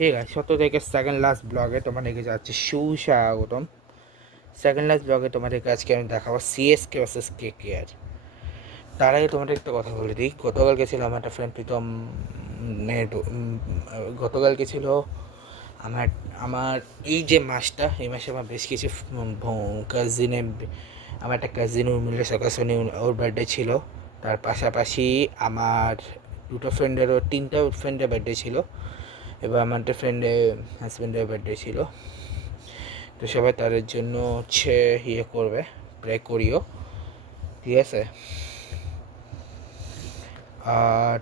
ঠিক আছে, 17 তারিখের সেকেন্ড লাস্ট ব্লগে তোমাদেরকে যাচ্ছে সুস্বাগতম। সেকেন্ড লাস্ট ব্লগে তোমাদেরকে আজকে আমি দেখাবো সিএসকে ভার্সেস কেকেআর। তার আগে তোমাদের একটা কথা বলে দিই, গতকালকে ছিল আমার একটা ফ্রেন্ড প্রীতম গতকালকে ছিল আমার আমার এই যে মাসটা, এই মাসে আমার বেশ কিছু কাজিনে, আমার একটা কাজিন উর্মিলা সকাশনী, ওর বার্থডে ছিল। তার পাশাপাশি আমার তিনটা ফ্রেন্ডের বার্থডে ছিল। এবার আমার একটা ফ্রেন্ডের হাজব্যান্ডের বার্থডে ছিল। তো সবাই তাদের জন্য হচ্ছে করবে, প্রে করিও, ঠিক আছে। আর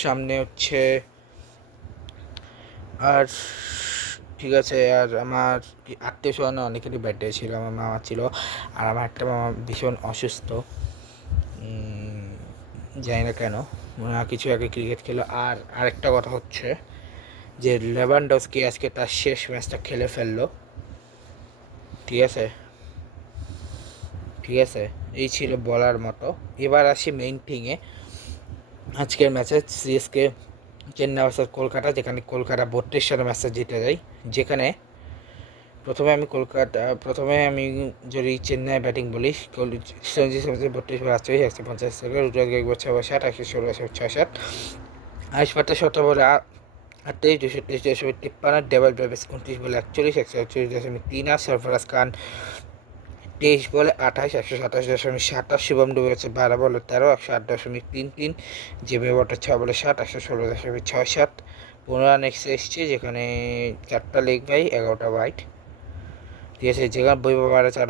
সামনে হচ্ছে আর ঠিক আছে। আর আমার আত্মীয় স্বজন অনেকেরই বার্থডে ছিল, আমার মামা ছিল, আর আমার একটা মামা ভীষণ অসুস্থ, জানি না কেন, কিছু আগে ক্রিকেট খেলো। আর আরেকটা কথা হচ্ছে যে লেভানডস্কি আজকে তার শেষ ম্যাচটা খেলে ফেললো, ঠিক আছে। এই ছিল বলার মতো। এবার আসি মেইন থিংয়ে। আজকের ম্যাচে সিএসকে চেন্নাই ভার্সেস কলকাতা, যেখানে কলকাতা 32 রানে ম্যাচটা জিতে যায়। যেখানে প্রথমে আমি যদি চেন্নাই ব্যাটিং বলি, সঞ্জু স্যামসন 32 বলে 48, 150 ঋতুরাজ গায়কোয়াড় 6 60, 116, 66, আয়ুষ পাত্র 17 বলে 38, 223.53, ডেভিড ব্রেভিস 29 বলে 41, 138.38, সরফরাজ খান 23 বলে 28, 127.27, শুভম ডুবে হচ্ছে 12 বলে 13, 108.33, জেমি ওয়াটার 6 বলে 7, 116.67, 15 রান এসছে, যেখানে 4টা লেগ বাই 11টা ওয়াইড, ঠিক আছে। যেখানে বৈভব আরা 4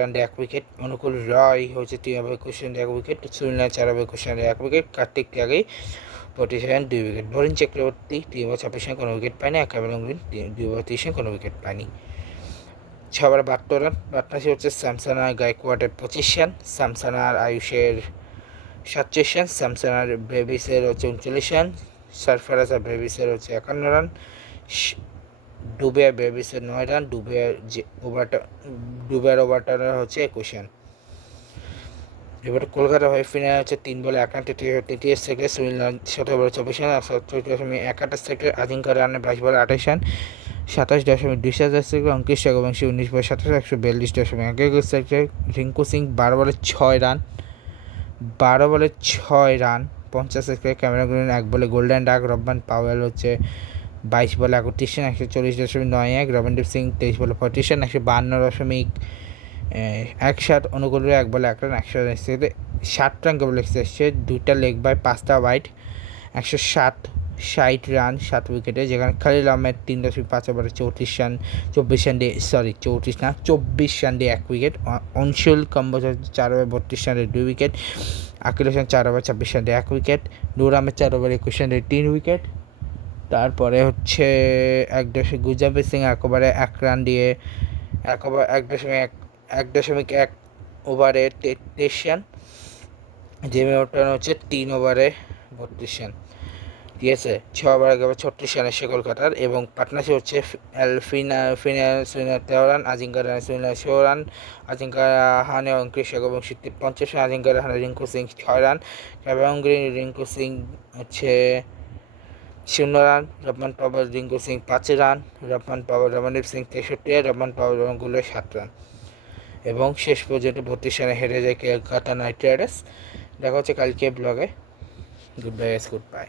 রান দিয়ে 1 উইকেট, অনুকূল রয় হচ্ছে 3 রান দিয়ে 1 উইকেট, সুনীল 4 রান দিয়ে 1 wicket, Kartik Tyagi 47 run 2 wicket, Varun Chakravarthy 3 run কোনো উইকেট পায়নি, একেবারে 2 রান কোনো উইকেট পায়নি। 6 রান পার্টনারশিপ হচ্ছে স্যামসন আর গায়কোয়াড়ের 25 রান, স্যামসন আর আয়ুষের 37 রান, স্যামসন আর ব্রেভিসের হচ্ছে 39 রান, সারফারাজ আর ব্রেভিসের হচ্ছে 51 রান, ডুবে আর ব্রেভিসের 9 রান, ডুবে আর ওভারটার হচ্ছে 21 রান। এবার কলকাতা হয়ে ফিরে হচ্ছে 3 বলে 1 রান 33 সেকেন্ড, সুনীল 17 বলে 24 রান, 71 সেকেন্ড, আজিঙ্কা রানে 22 বলে 28 রান, 27.2 সেকেন্ড, অঙ্কিত চক্রবংশী 19 বলে 27, 142.1 সেকেন্ড, রিঙ্কু সিং 12 বলে 6 রান, 50 সেকেন্ড, ক্যামেরন গ্রিন 1 বলে গোল্ডেন ডাক, রহমান পাওয়েল হচ্ছে 22 বলে 31 রান, 140.91, রবিনদীপ সিং 23 বলে 35 রান, 152.17, অনুকূল 1 বলে 1 রান, 160 রান কেবল এসেছে, 2টা লেগ বাই 5টা ওয়াইড, 160 রান 7 উইকেটে, যেখানে খালিল আহমেদ 3.5 ওভারে 24 রান দিয়ে 24 রান দিয়ে 1 উইকেট, অনশুল কম্বোজ 4 ওভারে 32 রান দিয়ে 2 wicket, Akeal Hosein 4 over 26 run দিয়ে 1 wicket, Noor Ahmad 4 over 21 run দিয়ে 3 উইকেট। তারপরে হচ্ছে গুরজাম্পিত সিং 1 ওভারে 1 রান দিয়ে 1.1 ওভারে 33 রান, জেমি ওয়াটার হচ্ছে 3 ওভারে 32 রান, ঠিক আছে। 6 ওভার 36 রান এসে কলকাতার, এবং পার্টনারশিপ হচ্ছে সুনীল 13 রান, আজিঙ্কা রানে সুনীল 16 রান, আজিঙ্কা রাহানে অঙ্কিত চক্রবংশী 50 run, Ajinkya Rahane Rinku Singh 6 run, Cameron green Rinku Singh হচ্ছে 0 রান, রহমান পাওয়ার রিঙ্কু সিং 5 রান, রহমান পাওয়ার রমনদীপ সিং 63 রান, রহমান পাওয়ার রঙগুলো 7 রান, এবং শেষ পর্যন্ত 32 রানে হেরে যায় কলকাতা নাইট রাইডার্স। দেখা হচ্ছে কালকে ব্লগে। Good bye, good bye.